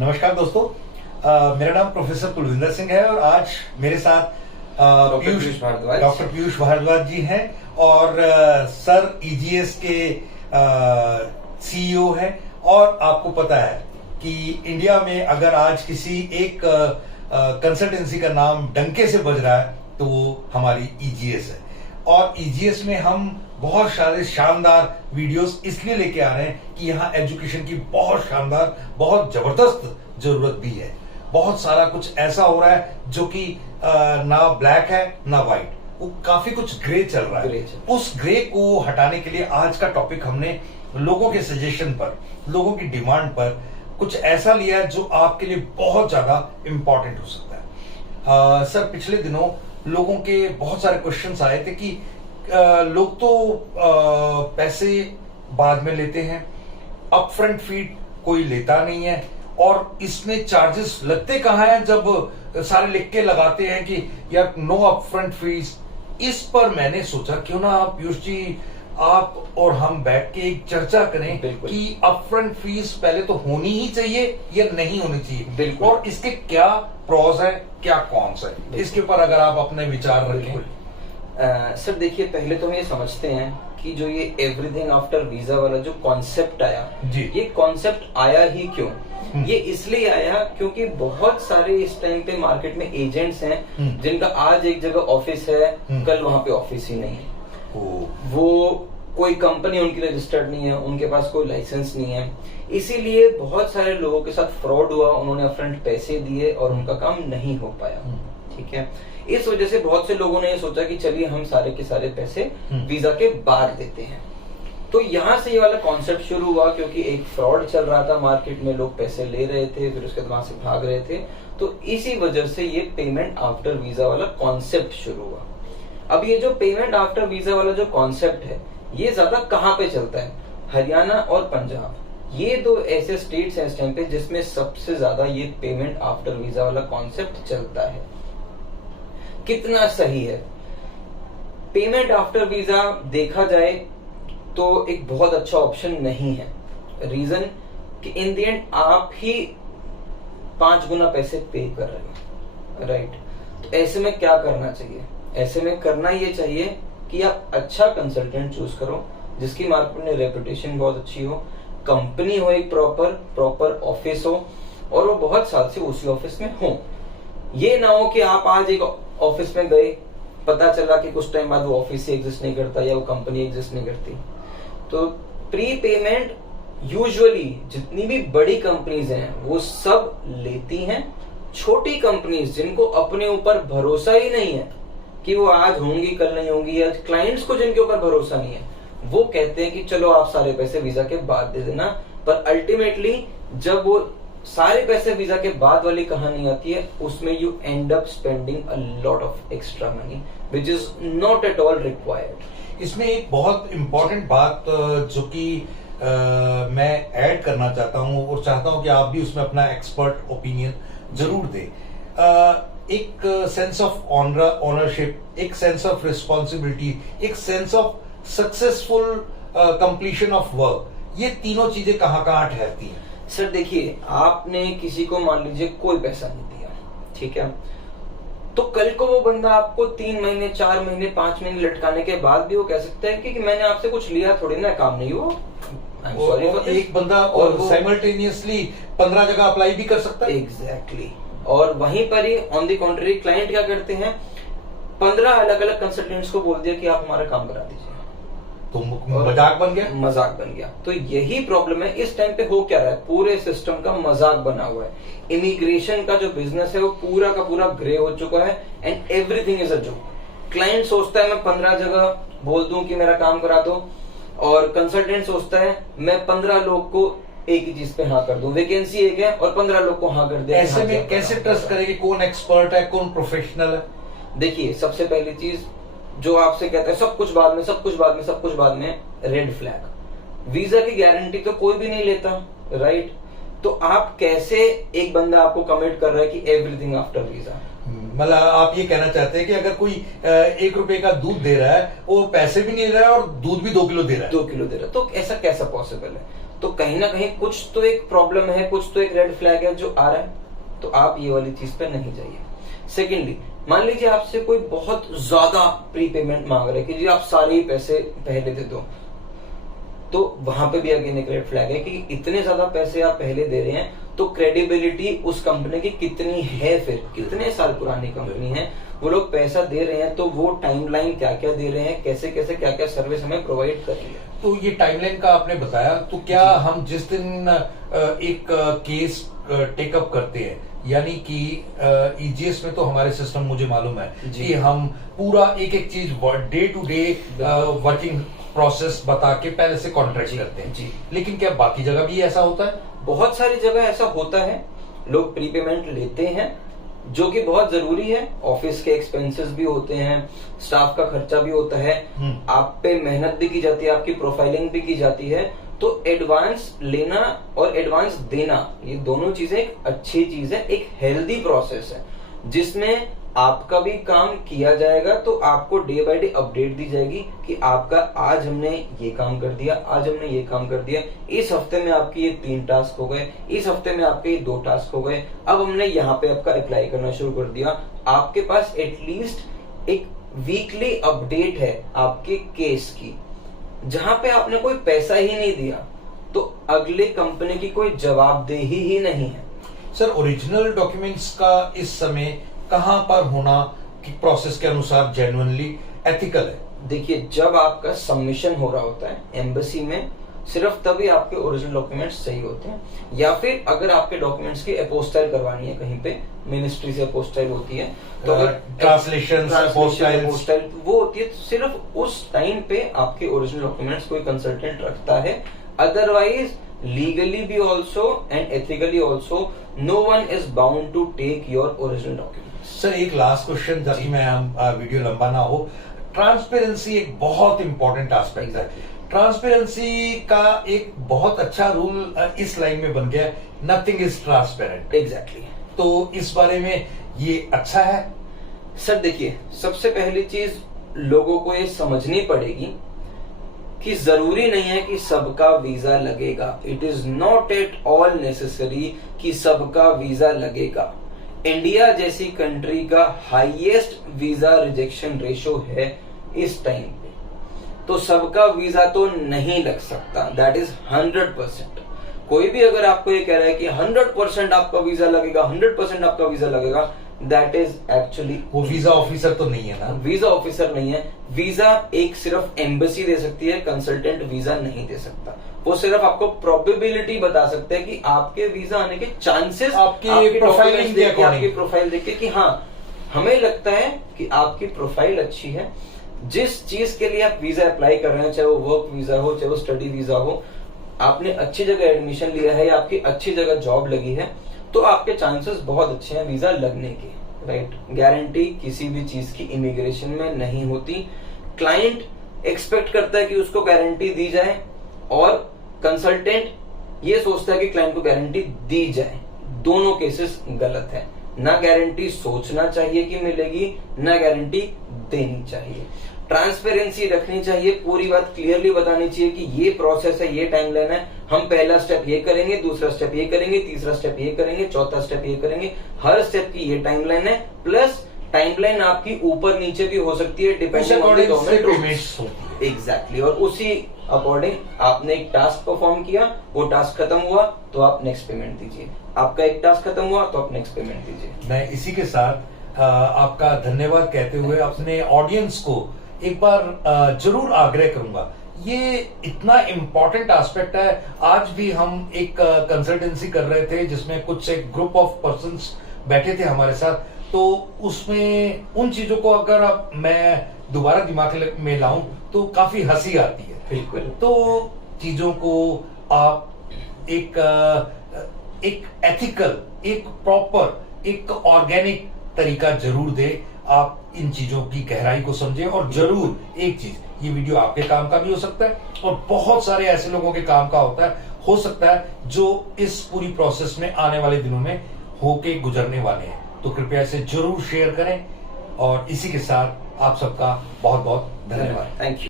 नमस्कार दोस्तों, मेरा नाम प्रोफेसर कुलविंदर सिंह है और आज मेरे साथ डॉक्टर पीयूष भारद्वाज जी हैं और सर ईजीएस के सीईओ हैं। और आपको पता है कि इंडिया में अगर आज किसी एक कंसल्टेंसी का नाम डंके से बज रहा है तो वो हमारी ईजीएस है। और ईजीएस में हम बहुत सारे शानदार वीडियोस इसलिए लेके आ रहे हैं कि यहाँ एजुकेशन की बहुत शानदार, बहुत जबरदस्त जरूरत भी है। बहुत सारा कुछ ऐसा हो रहा है जो कि ना ब्लैक है ना व्हाइट, वो काफी कुछ ग्रे चल रहा है। उस ग्रे को हटाने के लिए आज का टॉपिक हमने लोगों के सजेशन पर, लोगों की डिमांड पर कुछ ऐसा लिया है जो आपके लिए बहुत ज्यादा इंपॉर्टेंट हो सकता है। सर, पिछले दिनों लोगों के बहुत सारे क्वेश्चंस आए थे कि लोग तो पैसे बाद में लेते हैं, अपफ्रंट फी कोई लेता नहीं है, और इसमें चार्जेस लगते कहाँ हैं जब सारे लिख के लगाते हैं कि यार नो अपफ्रंट फीस। इस पर मैंने सोचा क्यों ना पीयूष जी आप और हम बैठ के एक चर्चा करें कि अपफ्रंट फीस पहले तो होनी ही चाहिए या नहीं होनी चाहिए, और इसके क्या प्रोज है, क्या कॉन्स है, इसके ऊपर अगर आप अपने विचार रखें। सर देखिए, पहले तो हम ये समझते हैं कि जो ये एवरीथिंग आफ्टर वीजा वाला जो कॉन्सेप्ट आया, ये कॉन्सेप्ट आया ही क्यों? ये इसलिए आया क्योंकि बहुत सारे इस टाइम पे मार्केट में एजेंट्स हैं जिनका आज एक जगह ऑफिस है, कल वहां पे ऑफिस ही नहीं है। वो कोई कंपनी उनकी रजिस्टर्ड नहीं है, उनके पास कोई लाइसेंस नहीं है। इसीलिए बहुत सारे लोगों के साथ फ्रॉड हुआ, उन्होंने अपफ्रंट पैसे दिए और उनका काम नहीं हो पाया। ठीक है, इस वजह से बहुत से लोगों ने ये सोचा कि चलिए हम सारे के सारे पैसे वीजा के बाद देते हैं। तो यहाँ से ये वाला कॉन्सेप्ट शुरू हुआ क्योंकि एक फ्रॉड चल रहा था मार्केट में, लोग पैसे ले रहे थे फिर उसके बाद वहां से भाग रहे थे। तो इसी वजह से ये पेमेंट आफ्टर वीजा वाला कॉन्सेप्ट शुरू हुआ। अब ये जो पेमेंट आफ्टर वीजा वाला जो कॉन्सेप्ट है, ये ज्यादा कहाँ पे चलता है? हरियाणा और पंजाब, ये दो ऐसे स्टेट्स हैं इस टाइम पे जिसमें सबसे ज्यादा ये पेमेंट आफ्टर वीजा वाला कॉन्सेप्ट चलता है। कितना सही है? पेमेंट आफ्टर वीजा देखा जाए तो एक बहुत अच्छा ऑप्शन नहीं है। रीजन कि इन द एंड आप ही 5 गुना पैसे पे कर रहे हो, राइट? तो ऐसे में क्या करना चाहिए? ऐसे में करना ये चाहिए कि आप अच्छा कंसल्टेंट चूज करो जिसकी मार्केट में रेपुटेशन बहुत अच्छी हो, कंपनी हो, एक प्रॉपर ऑफिस हो, और वो बहुत साल से उसी ऑफिस में हो। ये ना हो कि आप आज एक ऑफिस में गए, पता चला कि कुछ टाइम बाद वो ऑफिस ही एग्जिस्ट नहीं करता या वो कंपनी एग्जिस्ट नहीं करती। तो प्री पेमेंट यूजुअली जितनी भी बड़ी कंपनीज हैं वो सब लेती हैं। छोटी कंपनीज जिनको अपने ऊपर भरोसा ही नहीं है कि वो आज होंगी कल नहीं होंगी, या क्लाइंट्स को जिनके ऊपर भरोसा नहीं है, वो कहते हैं कि चलो आप सारे पैसे वीजा के बाद दे देना। पर अल्टीमेटली जब वो सारे पैसे वीजा के बाद वाली कहानी आती है, उसमें you and up spending a lot of extra money which is not at all required. इसमें एक बहुत इंपॉर्टेंट बात जो कि मैं ऐड करना चाहता हूं और चाहता हूं कि आप भी उसमें अपना एक्सपर्ट ओपिनियन जरूर दें। एक सेंस ऑफ ऑनरशिप, एक सेंस ऑफ रिस्पॉन्सिबिलिटी, एक sense of successful completion of work, ये तीनों चीजें कहाँ कहाँ ठहरती हैं? सर देखिए, आपने किसी को मान लीजिए कोई पैसा नहीं दिया, ठीक है, तो कल को वो बंदा आपको 3 महीने 4 महीने 5 महीने लटकाने के बाद भी वो कह सकता है कि मैंने आपसे कुछ लिया थोड़ी ना, काम नहीं हुआ। एक बंदा और साइमल्टेनियसली 15 जगह अप्लाई भी कर सकता है। एग्जैक्टली। और वहीं पर ही ऑन द कॉन्ट्री क्लाइंट क्या करते हैं, 15 अलग अलग कंसल्टेंट्स को बोल दिया कि आप हमारा काम करा दीजिए, तो मजाक बन गया। तो यही प्रॉब्लम है इस टाइम पे। हो क्या रहा है, पूरे सिस्टम का मजाक बना हुआ है। इमिग्रेशन का जो बिजनेस है वो पूरा का पूरा ग्रे हो चुका है and everything is a joke. Client सोचता है मैं 15 जगह बोल दूं कि मेरा काम करा दो, और कंसल्टेंट सोचता है मैं 15 लोग को एक ही चीज पे हाँ कर दूं, वैकेंसी एक है और 15 लोग को हाँ कर दे। ऐसे में कैसे ट्रस्ट करें कि कौन एक्सपर्ट है, कौन प्रोफेशनल है? देखिए, सबसे पहली चीज जो आपसे कहता है सब कुछ बाद में, सब कुछ बाद में, सब कुछ बाद में, रेड फ्लैग। वीजा की गारंटी तो कोई भी नहीं लेता, राइट? तो आप कैसे, एक बंदा आपको कमिट कर रहा है कि एवरीथिंग आफ्टर वीजा, मतलब आप ये कहना चाहते हैं कि अगर कोई 1 रुपए का दूध दे रहा है, वो पैसे भी नहीं दे रहा है और दूध भी 2 किलो दे रहा है। 2 किलो दे रहा है, तो ऐसा कैसा पॉसिबल है? तो कहीं ना कहीं कुछ तो एक प्रॉब्लम है, कुछ तो एक रेड फ्लैग है जो आ रहा है, तो आप ये वाली चीज पे नहीं जाइए। सेकेंडली, मान लीजिए आपसे कोई बहुत ज्यादा प्रीपेमेंट मांग रहा है कि जी आप सारे ही पैसे पहले दे दो, तो वहां पे भी अगेन एक रेड फ्लैग है कि इतने ज्यादा पैसे आप पहले दे रहे हैं तो क्रेडिबिलिटी उस कंपनी की कितनी है, फिर कितने साल पुरानी कंपनी है, वो लोग पैसा दे रहे हैं तो वो टाइमलाइन क्या क्या दे रहे हैं, कैसे कैसे क्या क्या सर्विस हमें प्रोवाइड कर रही है। तो ये टाइमलाइन का आपने बताया, तो क्या हम जिस दिन एक केस टेकअप करते हैं, यानी कि ईजीएस में तो हमारे सिस्टम मुझे मालूम है कि हम पूरा एक एक चीज day to day working process बता के पहले से कॉन्ट्रैक्ट करते हैं जी। लेकिन क्या बाकी जगह भी ऐसा होता है? बहुत सारी जगह ऐसा होता है, लोग प्रीपेमेंट लेते हैं जो कि बहुत जरूरी है। ऑफिस के एक्सपेंसेस भी होते हैं, स्टाफ का खर्चा भी होता है, आप पे मेहनत भी की जाती है, आपकी प्रोफाइलिंग भी की जाती है। तो एडवांस लेना और एडवांस देना, ये दोनों चीजें एक अच्छी चीज है, एक हेल्दी प्रोसेस है जिसमें आपका भी काम किया जाएगा। तो आपको डे बाय डे अपडेट दी जाएगी कि आपका आज हमने ये काम कर दिया, आज हमने ये काम कर दिया, इस हफ्ते में आपके ये 3 टास्क हो गए, इस हफ्ते में आपके ये 2 टास्क हो गए, अब हमने यहाँ पे आपका अप्लाई करना शुरू कर दिया। आपके पास एटलीस्ट एक वीकली अपडेट है आपके केस की। जहां पे आपने कोई पैसा ही नहीं दिया तो अगले कंपनी की कोई जवाबदेही ही नहीं है। सर, ओरिजिनल डॉक्यूमेंट्स का इस समय कहां पर होना कि प्रोसेस के अनुसार जेन्युइनली एथिकल है? देखिए, जब आपका सबमिशन हो रहा होता है एम्बेसी में, सिर्फ तभी आपके ओरिजिनल डॉक्यूमेंट्स सही होते हैं। या फिर अगर आपके डॉक्यूमेंट्स की अपोस्टाइल करवानी है, कहीं पे मिनिस्ट्री से अपोस्टाइल होती है, तो अगर ट्रांसलेशन अपोस्टाइल वो होती है, तो सिर्फ उस टाइम पे आपके ओरिजिनल डॉक्यूमेंट्स कोई कंसल्टेंट रखता है। अदरवाइज लीगली भी also and ethically also no one is bound to take your original documents. Sir, एक लास्ट क्वेश्चन, ताकि मैं वीडियो लंबा ना हो। ट्रांसपेरेंसी एक बहुत इंपॉर्टेंट एस्पेक्ट है। ट्रांसपेरेंसी का एक बहुत अच्छा रूल इस लाइन में बन गया है, नथिंग इज ट्रांसपेरेंट। एग्जैक्टली। तो इस बारे में ये अच्छा है? सर देखिए, सबसे पहली चीज लोगों को ये समझनी पड़ेगी कि जरूरी नहीं है कि सबका वीजा लगेगा। It is not at all necessary कि सबका वीजा लगेगा। इंडिया जैसी कंट्री का हाईएस्ट वीजा रिजेक्शन रेशो है इस टाइम पे, तो सबका वीजा तो नहीं लग सकता। That is 100%। कोई भी अगर आपको ये कह रहा है कि 100% आपका वीजा लगेगा, 100% आपका वीजा लगेगा, दैट इज एक्चुअली, वो वीजा ऑफिसर तो नहीं है ना? वीजा ऑफिसर नहीं है। वीजा एक सिर्फ एम्बेसी दे सकती है, कंसल्टेंट वीजा नहीं दे सकता। वो सिर्फ आपको प्रोबेबिलिटी बता सकते हैं कि आपके वीजा आने के चांसेस आपकी प्रोफाइलिंग के अकॉर्डिंग, आपकी प्रोफाइल देख के कि हाँ, हमें लगता है कि आपकी प्रोफाइल अच्छी है। जिस चीज के लिए आप वीजा अप्लाई कर रहे हैं, चाहे वो वर्क वीजा हो, चाहे वो स्टडी वीजा हो, आपने अच्छी जगह एडमिशन लिया है या आपकी अच्छी जगह जॉब लगी है, तो आपके चांसेस बहुत अच्छे हैं वीजा लगने के। राइट? गारंटी किसी भी चीज की इमिग्रेशन में नहीं होती। क्लाइंट एक्सपेक्ट करता है कि उसको गारंटी दी जाए और कंसल्टेंट ये सोचता है कि क्लाइंट को गारंटी दी जाए। दोनों केसेस गलत है। ना गारंटी सोचना चाहिए कि मिलेगी, ना गारंटी देनी चाहिए। ट्रांसपेरेंसी रखनी चाहिए, पूरी बात क्लियरली बतानी चाहिए कि ये प्रोसेस है, ये टाइमलाइन है, हम पहला स्टेप ये करेंगे, दूसरा स्टेप ये करेंगे, तीसरा स्टेप ये करेंगे, चौथा स्टेप ये करेंगे। हर स्टेप की ये टाइमलाइन है। प्लस टाइमलाइन आपकी ऊपर नीचे भी हो सकती है, depending on the government rules. Exactly. और उसी अकॉर्डिंग आपने एक टास्क परफॉर्म किया, वो टास्क खत्म हुआ तो आप नेक्स्ट पेमेंट दीजिए। आपका एक टास्क खत्म हुआ तो आप नेक्स्ट पेमेंट दीजिए। मैं इसी के साथ आपका धन्यवाद कहते हुए अपने ऑडियंस को एक बार जरूर आग्रह करूंगा, ये इतना इम्पोर्टेंट एस्पेक्ट है। आज भी हम एक कंसल्टेंसी कर रहे थे जिसमें कुछ एक ग्रुप ऑफ पर्संस बैठे थे हमारे साथ, तो उसमें उन चीजों को अगर अब मैं दोबारा दिमाग में लाऊं तो काफी हंसी आती है। बिल्कुल। तो चीजों को आप एक एथिकल, एक प्रॉपर, एक ऑर्गेनिक तरीका जरूर दे। आप इन चीजों की गहराई को समझें और जरूर एक चीज, ये वीडियो आपके काम का भी हो सकता है और बहुत सारे ऐसे लोगों के काम का हो सकता है जो इस पूरी प्रोसेस में आने वाले दिनों में होके गुजरने वाले हैं। तो कृपया इसे जरूर शेयर करें और इसी के साथ आप सबका बहुत बहुत धन्यवाद। Thank you.